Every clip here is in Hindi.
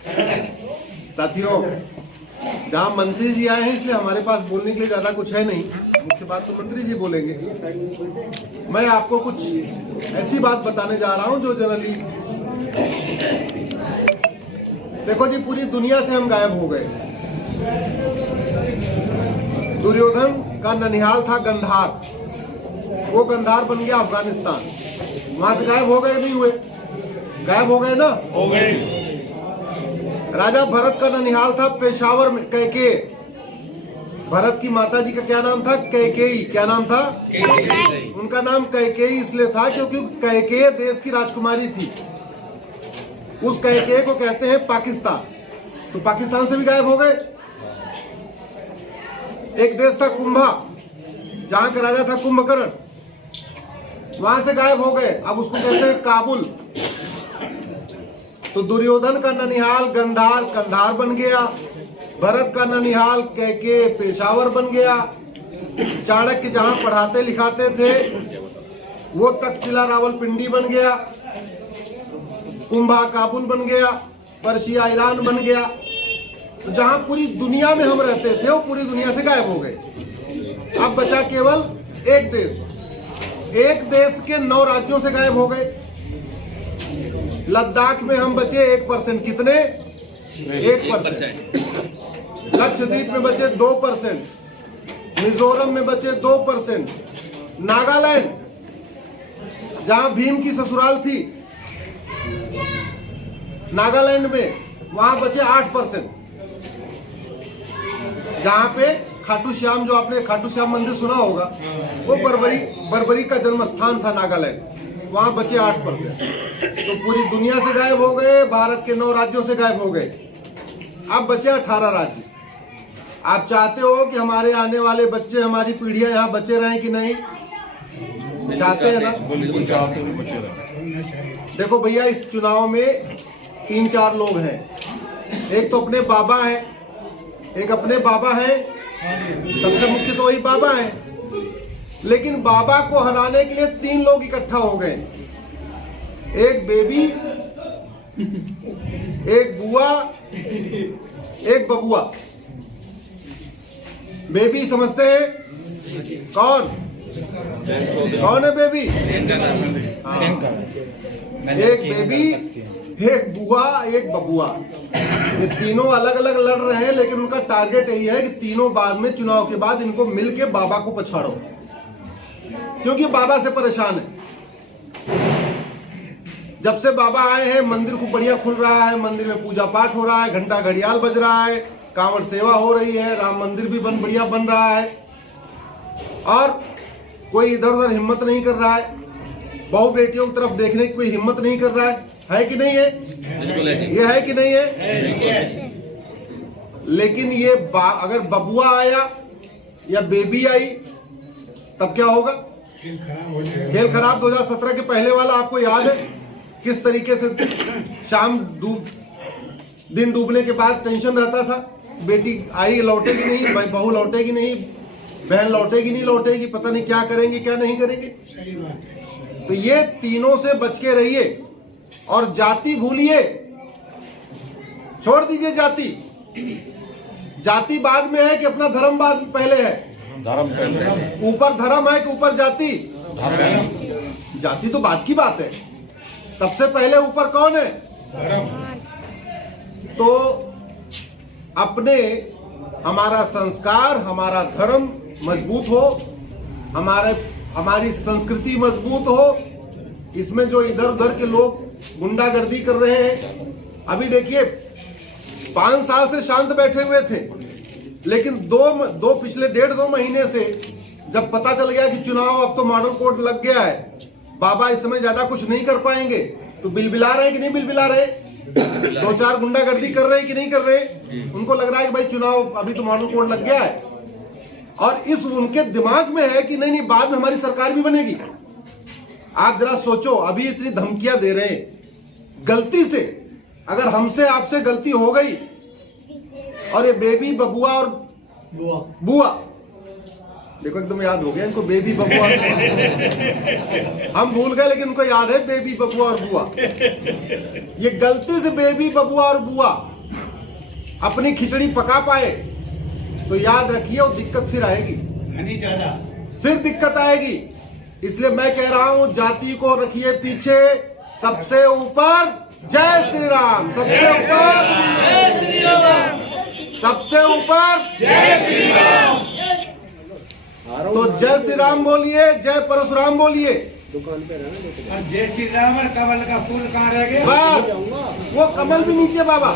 साथियों, जहाँ मंत्री जी आए हैं इसलिए हमारे पास बोलने के लिए ज्यादा कुछ है नहीं। मुख्य बात तो मंत्री जी बोलेंगे। मैं आपको कुछ ऐसी बात बताने जा रहा हूँ जो जनरली, देखो जी, पूरी दुनिया से हम गायब हो गए। दुर्योधन का ननिहाल था गंधार, वो गंधार बन गया अफगानिस्तान। वहां से गायब हो गए, नहीं हुए? गायब हो गए ना, हो गए। राजा भरत का ननिहाल था पेशावर में कैकेयी। भरत की माता जी का क्या नाम था? कैकेयी। क्या नाम था? कैकेयी। उनका नाम कैकेयी इसलिए था क्योंकि कैकेयी देश की राजकुमारी थी। उस कैकेयी को कहते हैं पाकिस्तान। तो पाकिस्तान से भी गायब हो गए। एक देश था कुंभा, जहां का राजा था कुंभकर्ण, वहां से गायब हो गए। अब उसको कहते हैं काबुल। तो दुर्योधन का ननिहाल गंधार कंधार बन गया, भरत का ननिहाल कैकेयी पेशावर बन गया, चाणक्य जहां पढ़ाते लिखाते थे वो तक्षशिला रावलपिंडी बन गया, कुंभा काबुल बन गया, पर्शिया ईरान बन गया। तो जहां पूरी दुनिया में हम रहते थे वो पूरी दुनिया से गायब हो गए। अब बचा केवल एक देश। एक देश के 9 राज्यों से गायब हो गए। लद्दाख में हम बचे 1%। कितने? 1%। लक्षद्वीप में बचे 2%, मिजोरम में बचे 2%, नागालैंड जहां भीम की ससुराल थी, नागालैंड में वहां बचे 8%। जहां पे खाटू श्याम, जो आपने खाटू श्याम मंदिर सुना होगा, वो बर्बरी का जन्म स्थान था नागालैंड, वहां बचे 8%। तो पूरी दुनिया से गायब हो गए, भारत के 9 राज्यों से गायब हो गए। अब बचे 18 राज्य। आप चाहते हो कि हमारे आने वाले बच्चे, हमारी पीढ़ियां यहाँ बचे रहें कि नहीं? चाहते हैं ना? देखो भैया, इस चुनाव में 3-4 लोग हैं। एक तो अपने बाबा हैं, एक अपने बाबा हैं, सबसे मुख्य तो वही बाबा हैं। लेकिन बाबा को हराने के लिए 3 लोग इकट्ठा हो गए। एक बेबी, एक बुआ, एक बबुआ। बेबी समझते हैं कौन? कौन है बेबी? हाँ। एक बेबी, एक बुआ, एक बबुआ। ये तीनों अलग अलग लड़ रहे हैं, लेकिन उनका टारगेट यही है कि तीनों बाद में, चुनाव के बाद, इनको मिलके बाबा को पछाड़ो, क्योंकि बाबा से परेशान है। जब से बाबा आए हैं मंदिर खूब बढ़िया खुल रहा है, मंदिर में पूजा पाठ हो रहा है, घंटा घड़ियाल बज रहा है, कांवड़ सेवा हो रही है, राम मंदिर भी बढ़िया बन रहा है, और कोई इधर उधर हिम्मत नहीं कर रहा है। बहु बेटियों की तरफ देखने की कोई हिम्मत नहीं कर रहा है कि नहीं है? ये है कि नहीं है? लेकिन ये अगर बबुआ आया या बेबी आई तब क्या होगा? खेल खराब। 2017 के पहले वाला आपको याद है किस तरीके से शाम दिन डूबने के बाद टेंशन रहता था, बेटी आई लौटेगी नहीं, भाई बहू लौटेगी नहीं, बहन लौटेगी नहीं लौटेगी, पता नहीं क्या करेंगे क्या नहीं करेंगे। सही बात है। तो ये तीनों से बच के रहिए, और जाति भूलिए, छोड़ दीजिए जाति। जाति बाद में है कि अपना धर्म बाद पहले है? धर्म ऊपर धर्म है कि ऊपर जाति? जाति तो बात की बात है, सबसे पहले ऊपर कौन है? धर्म। तो अपने हमारा संस्कार, हमारा धर्म मजबूत हो, हमारी संस्कृति मजबूत हो। इसमें जो इधर उधर के लोग गुंडागर्दी कर रहे हैं, अभी देखिए 5 साल से शांत बैठे हुए थे, लेकिन पिछले 1.5-2 महीने से जब पता चल गया कि चुनाव अब तो मॉडल कोड लग गया है, बाबा इस समय ज्यादा कुछ नहीं कर पाएंगे, तो बिलबिला रहे हैं कि नहीं बिलबिला रहे? 2-4 गुंडागर्दी कर रहे हैं कि नहीं कर रहे? उनको लग रहा है कि भाई चुनाव अभी तो मॉडल कोड लग गया है, और इस उनके दिमाग में है कि नहीं बाद में हमारी सरकार भी बनेगी। आप जरा सोचो, अभी इतनी धमकियां दे रहे हैं, गलती से अगर हमसे आपसे गलती हो गई और ये बेबी बबुआ और बुआ, देखो एकदम याद हो गया इनको, बेबी बबुआ और बुआ। हम भूल गए लेकिन उनको याद है बेबी बबुआ और बुआ। ये गलती से बेबी बबुआ और बुआ अपनी खिचड़ी पका पाए तो याद रखिए वो दिक्कत फिर आएगी, फिर दिक्कत आएगी। इसलिए मैं कह रहा हूं जाति को रखिए पीछे, सबसे ऊपर जय श्री राम, सबसे ऊपर जय श्री राम, सबसे ऊपर जय श्री राम। तो जय श्री राम बोलिए, जय परशुराम बोलिए। दुकान पे रहना और जय श्री राम और कमल का फूल कहाँ रह गया? बस वो कमल भी नीचे बाबा,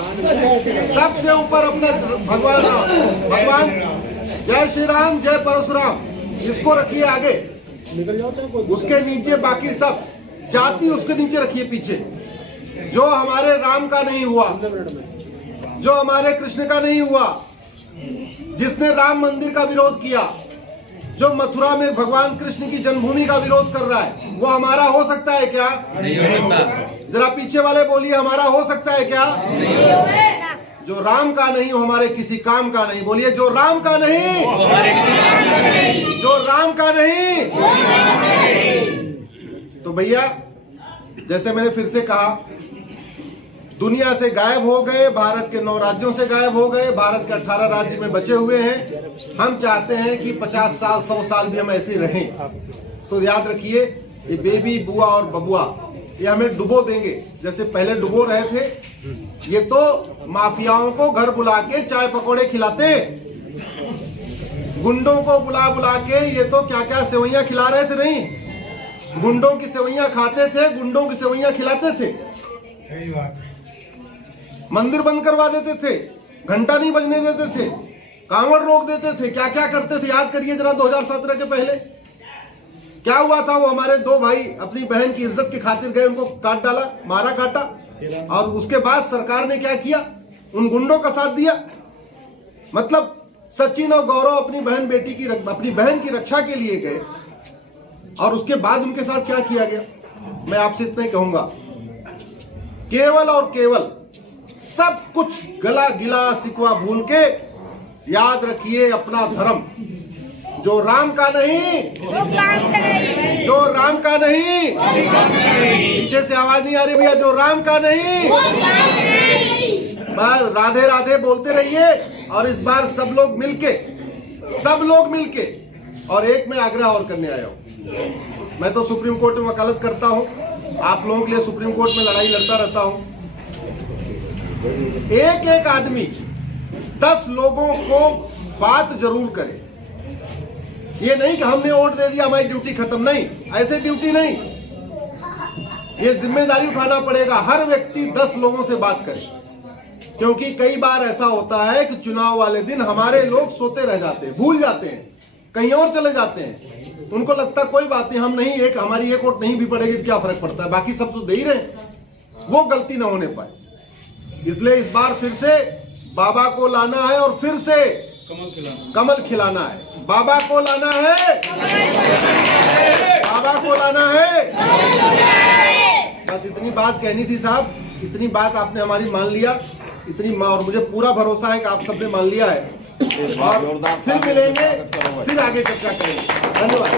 सबसे ऊपर अपना भगवान राम, भगवान जय श्री राम जय परशुराम, इसको रखिए आगे, निकल जाओ चाहे कोई उसके नीचे बाकी सब जाति उसके नीचे रखिए पीछे। जो हमारे राम का नहीं हुआ, मिनट में जो हमारे कृष्ण का नहीं हुआ, जिसने राम मंदिर का विरोध किया, जो मथुरा में भगवान कृष्ण की जन्मभूमि का विरोध कर रहा है, वो हमारा हो सकता है क्या? नहीं हो सकता। जरा पीछे वाले बोलिए, हमारा हो सकता है क्या? नहीं हो सकता। जो राम का नहीं वो हमारे किसी काम का नहीं। बोलिए जो राम का नहीं, हमारे किसी काम का नहीं। जो राम का नहीं। तो भैया जैसे मैंने फिर से कहा, दुनिया से गायब हो गए, भारत के 9 राज्यों से गायब हो गए, भारत के 18 राज्य में बचे हुए हैं। हम चाहते हैं कि 50 साल 100 साल भी हम ऐसे रहें। तो याद रखिए ये बेबी बुआ और बबुआ ये हमें डुबो देंगे, जैसे पहले डुबो रहे थे। ये तो माफियाओं को घर बुला के चाय पकौड़े खिलाते, गुंडों को बुला बुला के ये तो क्या क्या सेवैयां खिला रहे थे। नहीं, गुंडों की सेवैयां खाते थे, गुंडों की सेवैयां खिलाते थे, सही बात है। मंदिर बंद करवा देते थे, घंटा नहीं बजने देते थे, कांवड़ रोक देते थे, क्या क्या करते थे। याद करिए जरा 2017 के पहले क्या हुआ था। वो हमारे 2 भाई अपनी बहन की इज्जत की खातिर गए, उनको काट डाला, मारा काटा, और उसके बाद सरकार ने क्या किया, उन गुंडों का साथ दिया। मतलब सचिन और गौरव अपनी बहन की रक्षा के लिए गए, और उसके बाद उनके साथ क्या किया गया। मैं आपसे इतना ही कहूंगा, केवल और केवल सब कुछ गला गिला शिकवा भूल के याद रखिए अपना धर्म। जो राम का नहीं, जो राम का नहीं, पीछे से आवाज नहीं आ रही भैया, जो राम का नहीं, बस राधे राधे बोलते रहिए। और इस बार सब लोग मिलके और एक मैं आग्रह और करने आया हूं। मैं तो सुप्रीम कोर्ट में वकालत करता हूं, आप लोगों के लिए सुप्रीम कोर्ट में लड़ाई लड़ता रहता हूं। एक एक आदमी 10 लोगों को बात जरूर करे। ये नहीं कि हमने वोट दे दिया हमारी ड्यूटी खत्म, नहीं, ऐसे ड्यूटी नहीं। ये जिम्मेदारी उठाना पड़ेगा, हर व्यक्ति 10 लोगों से बात करे। क्योंकि कई बार ऐसा होता है कि चुनाव वाले दिन हमारे लोग सोते रह जाते हैं, भूल जाते हैं, कहीं और चले जाते हैं। उनको लगता कोई बात नहीं, हम नहीं, हमारी एक वोट नहीं भी पड़ेगी तो क्या फर्क पड़ता है, बाकी सब तो दे ही रहे। वो गलती ना होने पाए, इसलिए इस बार फिर से बाबा को लाना है और फिर से कमल खिलाना है। बाबा को लाना है, बाबा को लाना है। बस इतनी बात कहनी थी साहब, इतनी बात आपने हमारी मान लिया, और मुझे पूरा भरोसा है कि आप सबने मान लिया है। और फिर मिलेंगे, फिर आगे चर्चा करेंगे। धन्यवाद।